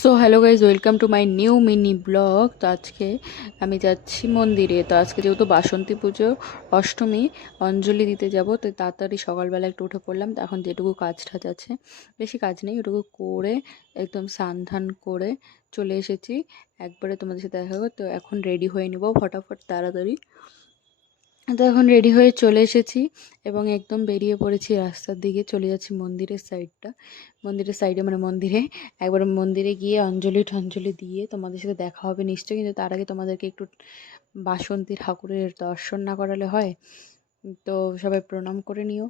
So hello guys, welcome to my new mini blog. তো আজকে আমি যাচ্ছি মন্দিরে। তো আজকে যেহেতু বাসন্তী পুজো, অষ্টমী, অঞ্জলি দিতে যাব, তো তাড়াতাড়ি সকালবেলা একটু উঠে পড়লাম। তো এখন যেটুকু কাজ টাজ আছে, বেশি কাজ নেই, ওটুকু করে একদম স্নান ধান করে চলে এসেছি। একবারে তোমাদের সাথে দেখা হবে। তো এখন রেডি হয়ে নেবো ফটাফট তাড়াতাড়ি। তো এখন রেডি হয়ে চলে এসেছি এবং একদম বেরিয়ে পড়েছি, রাস্তার দিকে চলে যাচ্ছি মন্দিরের সাইডটা। মন্দিরের সাইডে মানে মন্দিরে একবার মন্দিরে গিয়ে অঞ্জলি টঞ্জলি দিয়ে তোমাদের সাথে দেখা হবে নিশ্চয়ই, কিন্তু তার আগে তোমাদেরকে একটু বাসন্তী ঠাকুরের দর্শন না করালে হয়। তো সবাই প্রণাম করে নিও।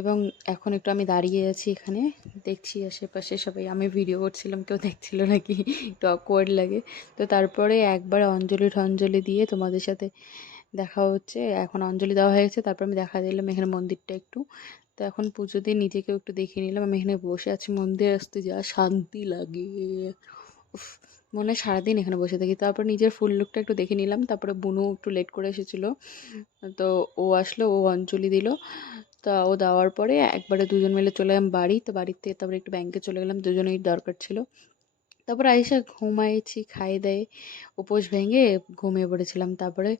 এবং এখন একটু আমি দাঁড়িয়ে আছি এখানে, দেখছি আশেপাশে সবাই, আমি ভিডিও করছিলাম কেউ দেখছিল নাকি, একটু অকওয়ার্ড লাগে। তো তারপরে একবার অঞ্জলি টঞ্জলি দিয়ে তোমাদের সাথে দেখা হচ্ছে। এখন অঞ্জলি দেওয়া হয়ে গেছে, তারপর আমি দেখা দিলাম এখানে মন্দিরটা একটু। তো এখন পুজো দিয়ে নিজেকেও একটু দেখিয়ে নিলাম। আমি এখানে বসে আছি, মন্দিরে আসতে যা শান্তি লাগে, উফ, মনে হয় সারাদিন এখানে বসে থাকি। তারপর নিজের ফুল লুকটা একটু দেখে নিলাম। তারপরে বুনু একটু লেট করে এসেছিলো, তো ও আসলো, ও অঞ্জলি দিল। তা ও দেওয়ার পরে একবারে দুজন মিলে চলে গেলাম বাড়ি। তো বাড়ির থেকে তারপরে একটু ব্যাংকে চলে গেলাম, দুজনেই দরকার ছিল। তারপর আইসা ঘুমাইছি, খাই দেয় উপোস ভেঙে ঘুমিয়ে পড়েছিলাম। তারপরে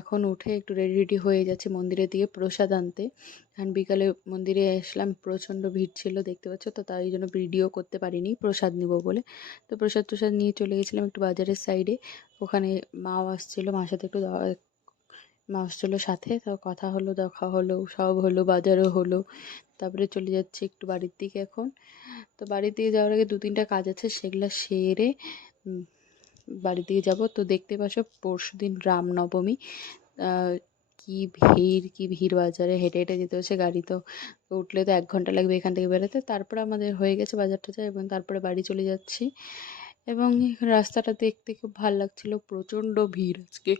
এখন উঠে একটু রেডি রেডি হয়ে যাচ্ছে মন্দিরের দিকে প্রসাদ আনতে। কারণ বিকালে মন্দিরে আসলাম, প্রচণ্ড ভিড় ছিল দেখতে পাচ্ছ, তো তাই জন্য ভিডিও করতে পারিনি প্রসাদ নিব বলে। তো প্রসাদ টসাদ নিয়ে চলে গেছিলাম একটু বাজারের সাইডে। ওখানে মাও আসছিলো, মার সাথে একটু মা আসছিলো সাথে, তো কথা হলো, দেখা হলো, সব হলো, বাজারও হলো। তারপরে চলে যাচ্ছি একটু বাড়ির দিকে এখন। তো বাড়ির দিকে যাওয়ার আগে দু তিনটা কাজ আছে, সেগুলো সেরে উম, বাড়ির দিকে যাব। তো দেখতে পাচ্ছ পরশুদিন রামনবমী। আহ, কি ভিড় বাজারে, হেঁটে হেঁটে যেতে হচ্ছে, গাড়ি তো তো উঠলে তো 1 ঘন্টা লাগবে এখান থেকে বেরোতে। তারপরে আমাদের হয়ে গেছে বাজারটা যায়, এবং তারপরে বাড়ি চলে যাচ্ছি। এবং এখানে রাস্তাটা দেখতে খুব ভালো লাগছিল, প্রচণ্ড ভিড় আজকে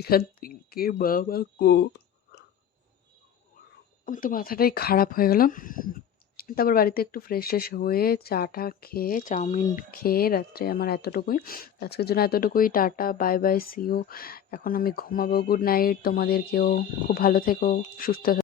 এখান থেকে, বাবা গো, আমার তো মাথাটাই খারাপ হয়ে গেল। তারপর বাড়িতে একটু ফ্রেশ ট্রেশ হয়ে চা টা খেয়ে, চাউমিন খেয়ে, রাত্রে আমার এতটুকুই, আজকের জন্য এতটুকুই। Tata, bye bye, ciao. এখন আমি ঘুমাবো, গুড নাইট। তোমাদেরকেও খুব ভালো থেকো, সুস্থ থেকো।